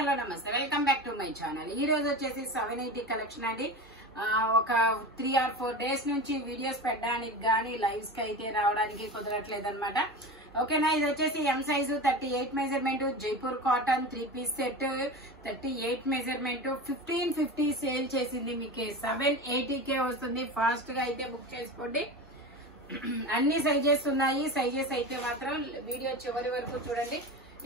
Hello నమస్తే, welcome back to my channel. ఈ రోజు వచ్చేసి 780 కలెక్షన్ అండి. ఒక 3 or 4 డేస్ నుంచి వీడియోస్ పెట్టడానికి గానీ లైవ్స్ కి అయితే రావడానికి కుదరట్లేదు అనమాట. ఓకేనా, ఇది వచ్చేసి M size 38 measurement Jaipur cotton 3 piece set 38 measurement 1550 sale చేసింది. మీకు 780 వస్తుంది. ఫాస్ట్ గా అయితే బుక్ చేసుకోండి. అన్ని సైజెస్ ఉన్నాయి. సైజెస్ అయితే మాత్రం వీడియో చివరి వరకు చూడండి.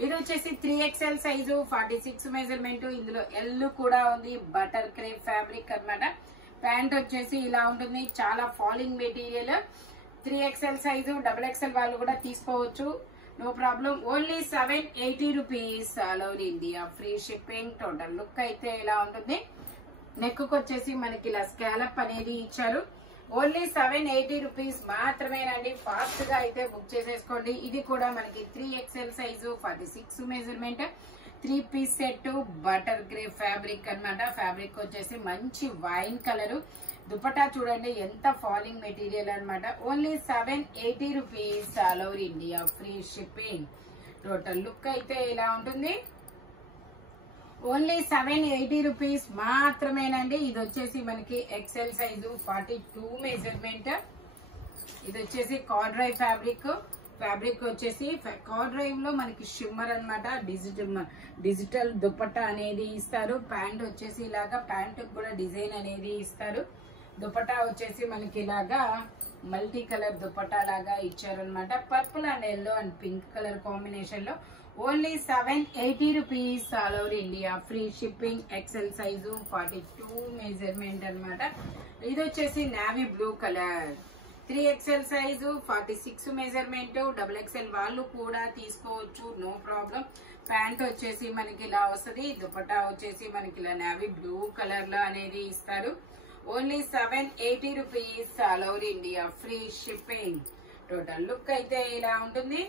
ఇది వచ్చేసి 3XL సైజు 46 మెజర్మెంట్. ఇందులో ఎల్ కూడా ఉంది. బటర్ క్రేప్ ఫ్యాబ్రిక్ అన్నమాట. ప్యాంట్ వచ్చేసి ఇలా ఉంటుంది. చాలా falling material. 3XL size XXL వాళ్ళు కూడా తీసుకోవచ్చు, no problem. Only 780 rupees all over India, free shipping. Total look అయితే ఇలా ఉంటుంది. నెక్ వచ్చేసి మనకి ఇలా స్కాలప్ అనేది ఇచ్చారు. ఓన్లీ 780 రూపీస్ మాత్రమేనండి. ఫాస్ట్ గా అయితే బుక్ చేసేసుకోండి. ఇది కూడా మనకి 3XL size 46 measurement 3 piece set butter grey fabric అన్నమాట. ఫ్యాబ్రిక్ వచ్చేసి మంచి వైన్ కలర్. దుపట్టా చూడండి ఎంత ఫాలింగ్ మెటీరియల్ అన్నమాట. Only 780 rupees all over India, free shipping. Total look అయితే ఇలా ఉంటుంది. ఓన్లీ 780 రూపీస్ మాత్రమేనండి. ఇది వచ్చేసి మనకి XL సైజు 42 మెజర్మెంట్. ఇది వచ్చేసి కార్డ్రై ఫ్యాబ్రిక్. ఫ్యాబ్రిక్ వచ్చేసి కార్డ్రైవ్ లో మనకి షిమ్మర్ అన్నమాట. డిజిటల్ దుపట్టా అనేది ఇస్తారు. ప్యాంట్ వచ్చేసి ఇలాగా, ప్యాంట్ కూడా డిజైన్ అనేది ఇస్తారు. దుపట్టా వచ్చేసి మనకి ఇలాగా మల్టీ కలర్ దుపట్టా లాగా ఇచ్చారనమాట. Purple and yellow and pink colour combination లో. Only 780 rupees all over India, free shipping. XL size 42 measurement అన్నమాట. ఇది వచ్చేసి navy blue colour. 3XL size 46 measurement. XXL వాళ్ళు కూడా తీసుకోవచ్చు, నో ప్రాబ్లం. ప్యాంట్ వచ్చేసి మనకి ఇలా వస్తుంది. దుపట్టా వచ్చేసి మనకి ఇలా నావీ బ్లూ కలర్ లో అనేది ఇస్తారు. Only 780 rupees all over India, free shipping. Total look అయితే ఇలా ఉంటుంది.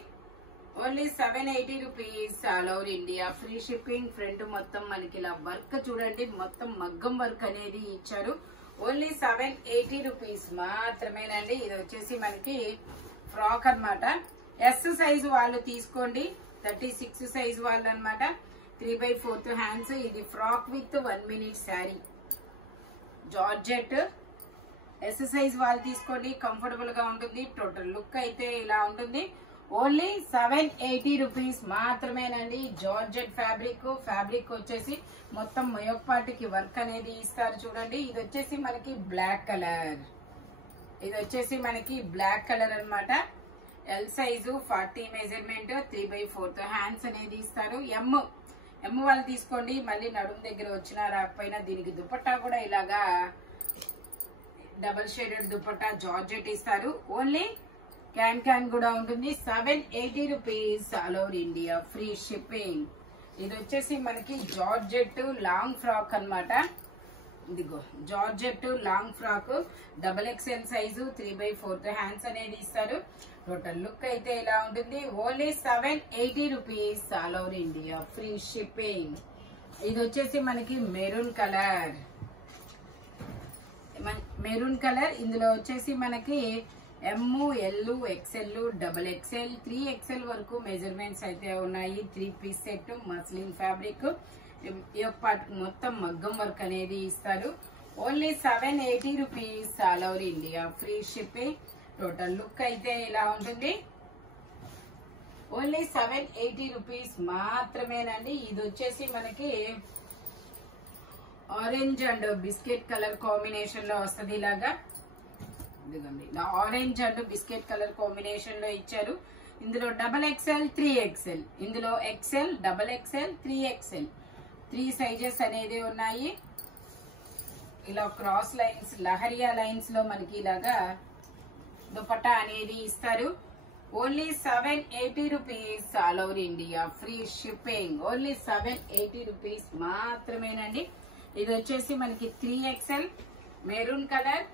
Only 780 rupees all over India, free shipping. Front మొత్తం మనకి ఇలా వర్క్ చూడండి, మొత్తం మగ్గం వర్క్ అనేది ఇచ్చారు. ఓన్లీ 780 రూపీస్ మాత్రమేనండి. ఇది వచ్చేసి మనకి ఫ్రాక్ అన్నమాట. ఎస్ సైజు వాళ్ళు తీసుకోండి. 36 సైజు వాళ్ళు అన్నమాట. 3/4 హ్యాండ్స్. ఇది frock with 1 minute sari. Georgette. S size వాళ్ళు తీసుకోండి, కంఫర్టబుల్ గా ఉంటుంది. టోటల్ లుక్ అయితే ఇలా ఉంటుంది. ఓన్లీ 780 రూపీస్ మాత్రమేనండి. Georgette fabric. ఫ్యాబ్రిక్ వచ్చేసి మొత్తం మొయొక్పాటికి వర్క్ అనేది ఇస్తారు చూడండి. ఇది వచ్చేసి మనకి బ్లాక్ కలర్. ఇది వచ్చేసి మనకి బ్లాక్ కలర్ అన్నమాట. ఎల్ సైజు 40 మెజర్మెంట్ 3/4 హ్యాండ్స్ అనేది ఇస్తారు. ఎమ్ వాళ్ళు తీసుకోండి. మళ్ళీ నడుము దగ్గర వచ్చినా రాకపోయినా దీనికి దుపట్టా కూడా ఇలాగా డబల్ షేడెడ్ దుపట్టా జార్జెట్ ఇస్తారు. ఓన్లీ క్యాన్ కూడా ఉంటుంది. 780 rupees all over India, free shipping. ఇది వచ్చేసి మనకి జార్జెట్ లాంగ్ ఫ్రాక్ అన్నమాట. ఇదిగో georgette long frock. XXL size 3/4 hands అనేది ఇస్తారు. టోటల్ లుక్ అయితే ఇలా ఉంటుంది. Only 780 rupees all over India, free shipping. ఇది వచ్చేసి మనకి మెరూన్ కలర్. Maroon colour. ఇందులో వచ్చేసి మనకి ఎమ్, ఎల్, XL, XXL, 3XL వరకు మెజర్మెంట్స్ అయితే ఉన్నాయి. 3 పీస్ సెట్ మస్లిన్ ఫ్యాబ్రిక్. ఈ పార్ట్ మొత్తం మగ్గం వర్క్ అనేది ఇస్తారు. Only 780 rupees all over India, free shipping. Total look అయితే ఇలా ఉంటుంది. ఓన్లీ 780 రూపీస్ మాత్రమేనండి. ఇది వచ్చేసి మనకి orange and biscuit colour combination లో వస్తుంది. ఇలాగా ఇదిగోండి, orange and biscuit colour combination లో ఇచ్చారు. ఇందులో XXL, 3XL, ఇందులో XL, XXL, 3XL 3 సైజెస్ అనేది ఉన్నాయి. ఇలా క్రాస్ లైన్స్, లహరియా లైన్స్ లో మనకి ఇలాగా దుపట్టా అనేది ఇస్తారు. Only 780 rupees all over India, free shipping. Only 780 rupees మాత్రమేనండి. ఇది వచ్చేసి మనకి 3XL మెరూన్ కలర్.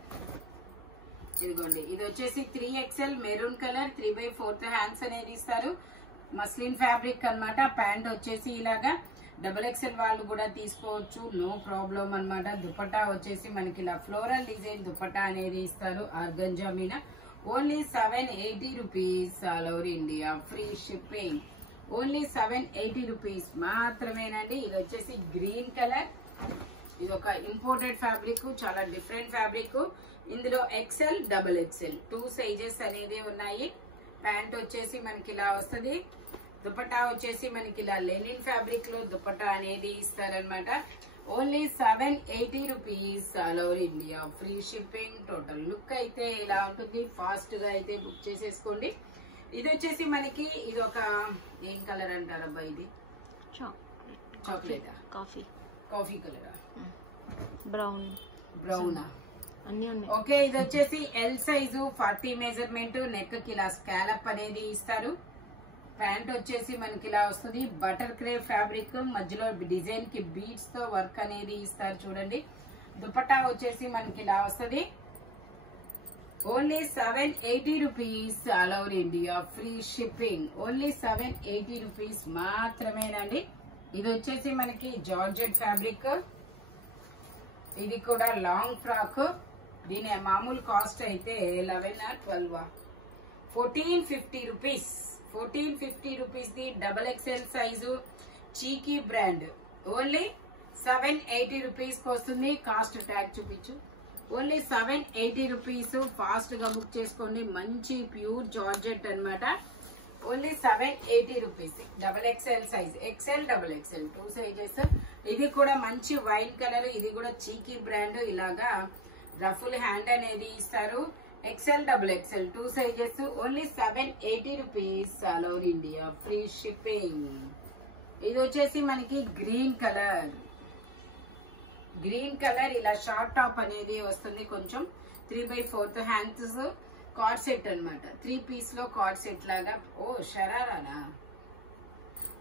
ఇదిగోండి, ఇది వచ్చేసి 3XL మెరూన్ కలర్. 3/4 హ్యాండ్స్ అనేది ఇస్తారు. మస్లిన్ ఫ్యాబ్రిక్ అన్నమాట. ప్యాంట్ వచ్చేసి ఇలాగా XXL వాళ్ళు కూడా తీసుకోవచ్చు, నో ప్రాబ్లం అన్నమాట. దుపట్టా వచ్చేసి మనకి ఇలా ఫ్లోరల్ డిజైన్ దుపట్టా అనేది ఇస్తారు ఆర్గంజా మీద. Only 780 rupees all over India, free shipping. Only 780 rupees మాత్రమేనండి. ఇది వచ్చేసి గ్రీన్ కలర్. ఇది ఒక ఇంపోర్టెడ్ ఫ్యాబ్రిక్, చాలా డిఫరెంట్ ఫ్యాబ్రిక్. ఇందులో XL, XXL 2 సైజెస్ అనేది ఉన్నాయి. ప్యాంట్ వచ్చేసి మనకి ఇలా వస్తుంది. దుపట్టా వచ్చేసి మనకి ఇలా లెనిన్ ఫ్యాబ్రిక్ లో దుపట్టా అనేది ఇస్తారనమాట. Only 780 rupees all over India, free shipping. Total look అయితే ఇలా ఉంటుంది. ఫాస్ట్ గా అయితే బుక్ చేసేసుకోండి. ఇది వచ్చేసి మనకి ఇది ఒక ఏం కలర్ అంటారబ్బా, ఇది చాక్లెట్ కాఫీ కలర్, బ్రౌనా. ఓకే, ఇది వచ్చేసి ఎల్ సైజు 40 మెజర్మెంట్. నెక్ కి ఇలా స్కాలప్ అనేది ఇస్తారు. ప్యాంట్ వచ్చేసి మనకి ఇలా వస్తుంది. బటర్ క్రేప్ ఫ్యాబ్రిక్, మధ్యలో డిజైన్ కి బీడ్స్ తో వర్క్ అనేది ఇస్తారు చూడండి. దుపట్టా వచ్చేసి మనకి ఇలా వస్తుంది. Only 780 rupees all over India, free shipping. Only 780 rupees మాత్రమేనండి. ఇది వచ్చేసి మనకి జార్జెట్ ఫ్యాబ్రిక్. ఇది కూడా లాంగ్ ఫ్రాక్. దీని మామూలు కాస్ట్ అయితే 11 or 12 1450 rupees. 1450 rupees the XXL size cheeky brand. Only 780 rupees కి వస్తుంది. కాస్ట్ ట్యాగ్ చూపించు. Only 780 rupees. ఫాస్ట్ గా బుక్ చేసుకోండి. మంచి ప్యూర్ జార్జెట్ అన్నమాట. Only 780 rupees. XXL size, XL, XXL 2 sizes. ఇది కూడా మంచి వైట్ కలర్. ఇది కూడా చీకీ బ్రాండ్. ఇలాగా రఫుల్ హ్యాండ్ అనేది ఇస్తారు. XL, XXL 2 sizes. Only 780 rupees all over India, free shipping. ఇది వచ్చేసి మనకి గ్రీన్ కలర్. గ్రీన్ కలర్ ఇలా షార్ట్ టాప్ అనేది వస్తుంది. కొంచెం 3/4 హ్యాండ్స్ కార్డ్ సెట్ అనమాట. 3 పీస్ లో కార్డ్ సెట్ లాగా. ఓ షరారానా.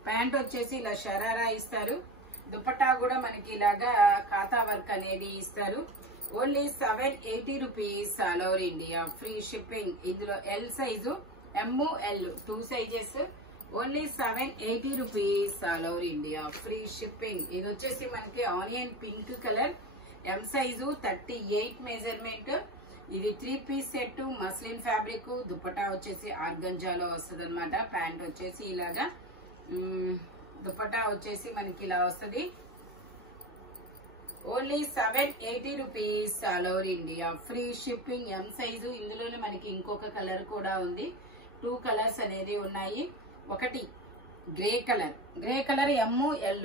ప్యాంట్ వచ్చేసి ఇలా షరారా ఇస్తారు. దుపట్టా కూడా మనకి ఇలాగా ఖాతా వర్క్ అనేది ఇస్తారు. Only 780 rupees all over India, free shipping. ఇందులో L size, ML 2 sizes. Only 780 rupees all over India, free shipping. ఇది వచ్చేసి మనకి onion pink colour. M size 38 measurement. ఇది 3 piece set, muslin fabric. Dupatta వచ్చేసి ఆర్గంజాలో వస్తుంది అనమాట. ప్యాంట్ వచ్చేసి ఇలాగా. దుపట్టా వచ్చేసి మనకి ఇలా వస్తుంది. Only 780 rupees all over India, free shipping. M size. ఇందులోనే మనకి ఇంకొక కలర్ కూడా ఉంది. 2 కలర్స్ అనేది ఉన్నాయి. ఒకటి grey colour. Grey colour ML.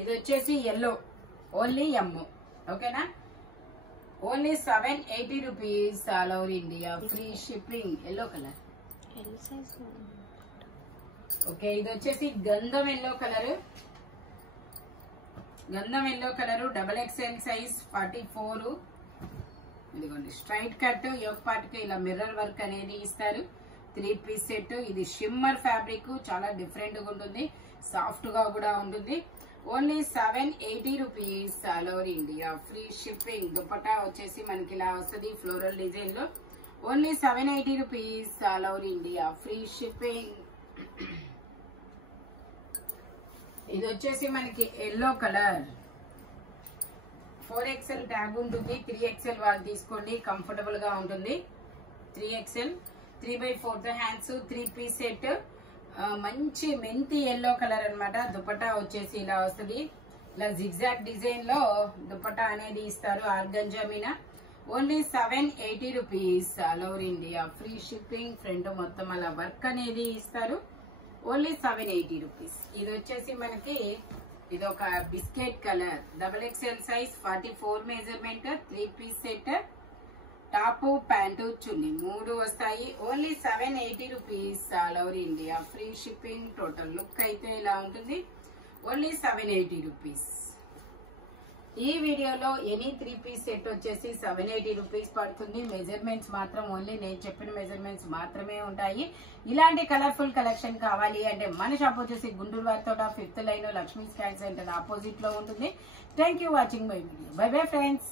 ఇది వచ్చేసి ఎల్లో. Only M. ఓకేనా. Only 780 rupees all over India, free shipping. Yellow colour. Okay, ఇది వచ్చేసి గంధం ఎల్లో కలర్. గంధం ఎల్లో కలర్. XXL size 44. ఇదిగోండి స్ట్రైట్ కట్. యోక్ పార్ట్ కి ఇలా మిర్రర్ వర్క్ అనేది ఇస్తారు. 3 పీస్ సెట్. ఇది షిమ్మర్ ఫ్యాబ్రిక్. చాలా డిఫరెంట్ గా ఉంటుంది. సాఫ్ట్ గా కూడా ఉంటుంది. Only 780 rupees all over India, free shipping. Dupatta వచ్చేసి మనకి ఇలా వస్తుంది ఫ్లోరల్ డిజైన్ లో. Only 780 rupees all over India, free shipping. ఇది వచ్చేసి మనకి ఎల్లో కలర్. 4XL ట్యాగ్ ఉంటుంది. 3XL వాళ్ళు తీసుకోండి, కంఫర్టబుల్ గా ఉంటుంది. 3XL 3/4 hands, 3 piece set. మంచి మెంతి ఎల్లో కలర్ అన్నమాట. దుపట్టా వచ్చేసి ఇలా వస్తుంది. ఇలా జిగ్జాగ్ డిజైన్ లో దుపట్టా అనేది ఇస్తారు ఆర్గంజా మీద. Only 780 rupees all over India, free shipping. Front మొత్తం అలా వర్క్ అనేది ఇస్తారు. Only 780 rupees. ఇది వచ్చేసి మనకి ఇది ఒక biscuit colour. XXL size 44 measurement. 3 piece set. Top, pant, chunni 3 వస్తాయి. Only 780 rupees all over India, free shipping. Total look అయితే ఇలా ఉంటుంది. Only 780 rupees. ఈ వీడియోలో ఎనీ 3 పీస్ సెట్ వచ్చేసి 780 రూపీస్ పడుతుంది. మెజర్మెంట్స్ మాత్రం ఓన్లీ నేను చెప్పిన మెజర్మెంట్స్ మాత్రమే ఉంటాయి. ఇలాంటి కలర్ఫుల్ కలెక్షన్ కావాలి అంటే మన షాప్ వచ్చేసి Guntur వారితోట 5th line Lakshmi scan centre opposite లో ఉంటుంది. Thank you watching my video. By bye friends.